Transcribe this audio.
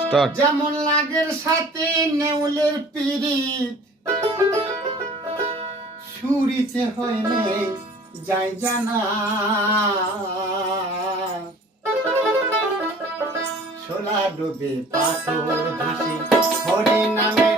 Start. যেমন লাগের সাথে নেউলের পিরিত, সুরিতে হয় নেই যাই জানা, শোলা ডোবে পাথর ভাসে হরি নামে